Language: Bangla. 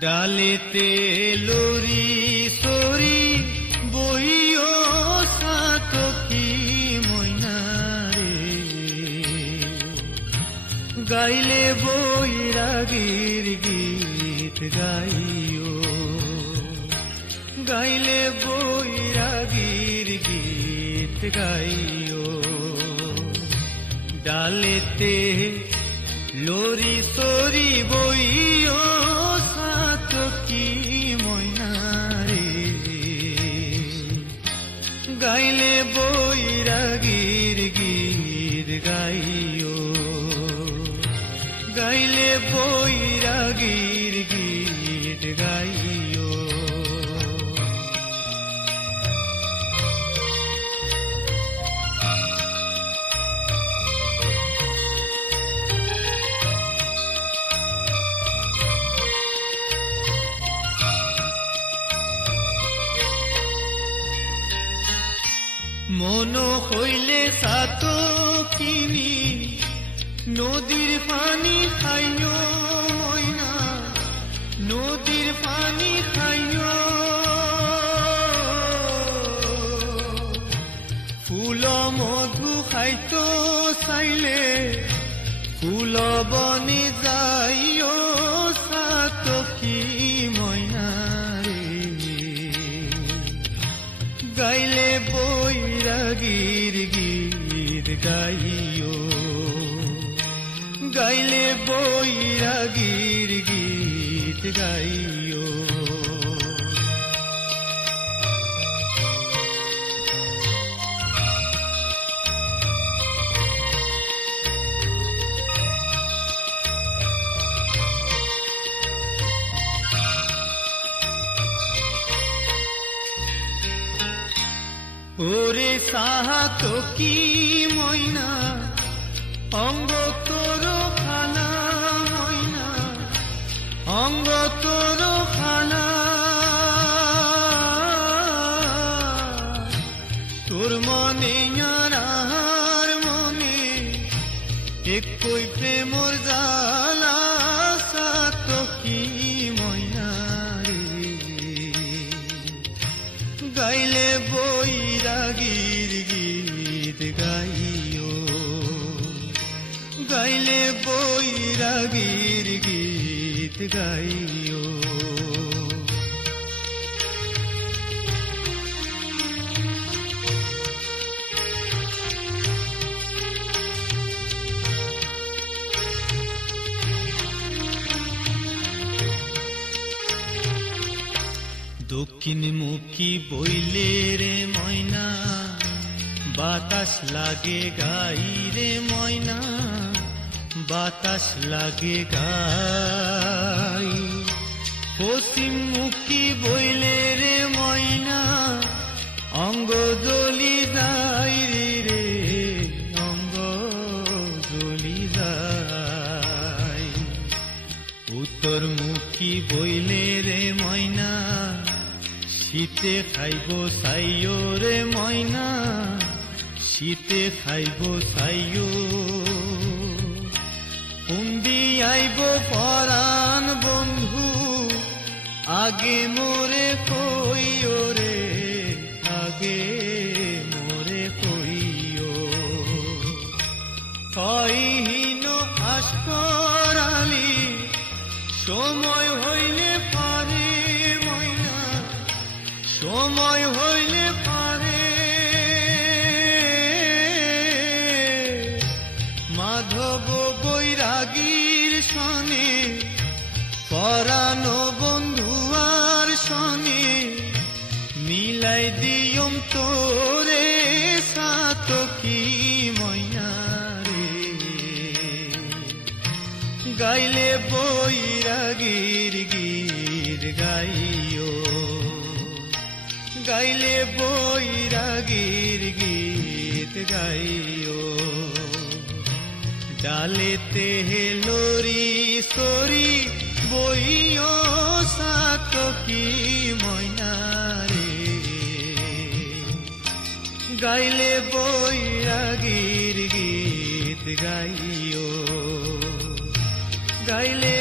ডালেতে লরি সরি বইও সাতকি মইনারে গাইলে বৈরাগীর গীত গাইও গাইলে বৈরাগীর গীত গাইও ডালেতে লরি সরি বইও সাতকি মইনারে গাইলে বৈরাগীর গীত গাইও গাইলে বৈরাগীর গীত গাইও মন হইলে সাতকিনি নদীর পানি খাইও ময়না নদীর পানি খাইও ফুল মধু খাইতো চাইলে ফুল বনে যাইও সাতকি ময়নারে গাইলে বৈরাগীর গীত গাইও গাইলে বৈরাগীর গীত গাইও ওরে সাতকি ময়না অঙ্গ তোর খানা ময়না অঙ্গ তোর খানা তোর মনে আর মনে একই প্রেমর জালা সাতকি ময়না রে গাইলে বৈরাগীর গীত গাইও গাইলে বৈরাগীর গীত গাইও দক্ষিণ মুখী বইলে রে ময়না বাতাস লাগে গাই রে ময়না বাতাস লাগে গাই পশ্চিম মুখী বইলে রে ময়না অঙ্গ জ্বলি যায় রে অঙ্গ জ্বলি যায় উত্তর মুখী বইলে রে ময়না শীতে খাইব সাইও রে ময়না শীতে খাইব সাইও কুন্দি আইব পরাণ বন্ধু আগে মোরে কইও রে আগে মোরে কইও কইহীন আসকরালি সময় হইলে পারে ময়না সময় হইলে পারে মাধব বৈরাগীর সনে পরাণ বন্ধুয়ার সনে মিলাই দিয়ম তোরে সাতকি ময়নারে গাইলে বৈরাগীর গীত গাইও গাইলে বৈরাগীর গীত গাইও ডালেতে লরি সরি বইও সাতকি ময়নারে গাইলে বৈরাগীর গীত গাইও গাইলে